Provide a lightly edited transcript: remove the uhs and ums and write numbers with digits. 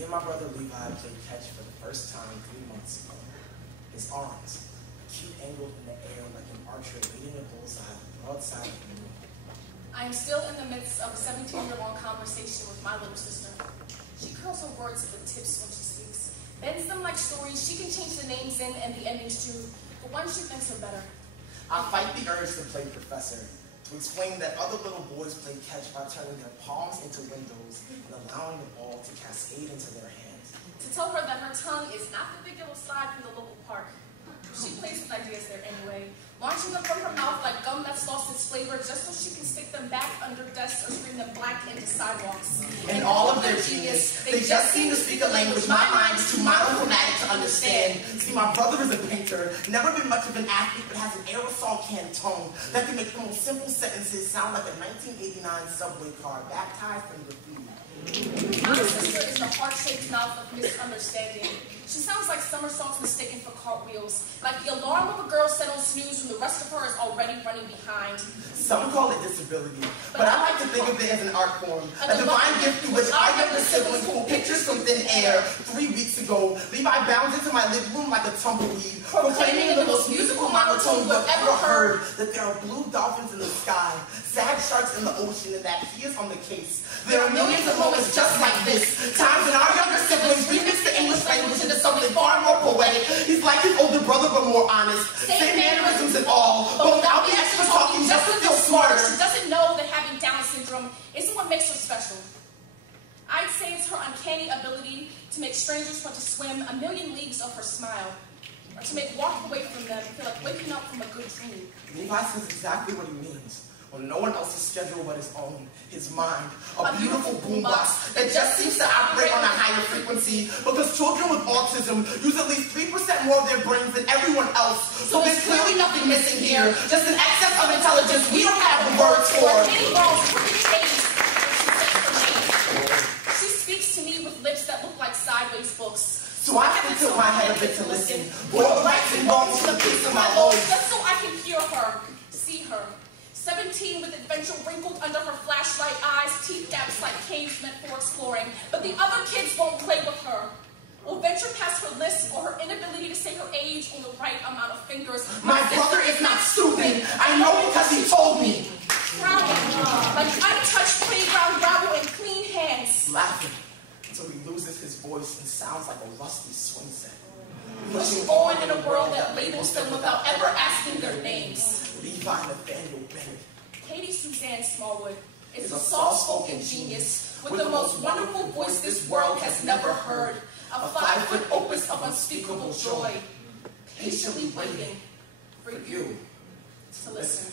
Me and my brother Levi played catch for the first time 3 months ago. His arms, acute angled in the air like an archer leading a bullseye broadside of the moon. I am still in the midst of a 17-year-long conversation with my little sister. She curls her words at the tips when she speaks, bends them like stories she can change the names in and the endings to, but one she thinks are better. I fight the urge to play professor, to explain that other little boys play catch by turning their palms into windows and allowing the ball to cascade into their hands. To tell her that her tongue is not the big yellow slide from the local park. She plays with ideas there anyway, launching them from her mouth like gum that's lost its flavor just so she can stick them back under desks or scream them black into sidewalks. In all of their genius, they just seem to speak a language my mind is too monochromatic to understand. See, my brother is a painter, never been much of an athlete, but has an aerosol can tone that can make the most simple sentences sound like a 1989 subway car baptized in graffiti. My sister is the heart-shaped mouth of misunderstanding. She sounds like somersaults mistaken for cartwheels, like the alarm of a girl set on snooze when the rest of her is already running behind. Some call it disability, but I like to think of it as an art form, a divine gift through which our younger siblings pull pictures from thin air. 3 weeks ago, Levi bounds into my living room like a tumbleweed, proclaiming in the most musical monotone you have ever heard that there are blue dolphins in the sky, sad sharks in the ocean, and that he is on the case. There are millions of moments just like this, times when our younger siblings remix the English language into something far more poetic. He's like his older brother, but more honest. Same mannerisms and all, but without the extra talking, just to feel smarter. She doesn't know that having Down syndrome isn't what makes her special. I'd say it's her uncanny ability to make strangers want to swim a million leagues of her smile, or to make walking away from them feel like waking up from a good dream. Levi says exactly what he means. On no one else's schedule but his own, his mind, a beautiful boombox that just seems to operate on a higher frequency because children with autism use at least 3% more of their brains than everyone else. So there's clearly nothing missing here, just an excess of intelligence we don't have the words for. She speaks to me with lips that look like sideways books. So I have to tilt my head a bit to listen, boil rice and bones to the piece of my loaf. Just so I can hear her, see her. 17 with adventure wrinkled under her flashlight eyes, teeth gaps like caves meant for exploring. But the other kids won't play with her, or venture past her lisp or her inability to say her age on the right amount of fingers. My brother is not stupid. I know because he told me. Frowning, like untouched playground gravel and clean hands. Laughing until he loses his voice and sounds like a rusty swing set. Pushing on in a world that labels them without ever asking their names. Levi Nathaniel Bennett. Katie Suzanne Smallwood is a soft-spoken genius with the most wonderful voice this world has never heard. A 5-foot opus of unspeakable joy, patiently waiting for you to listen.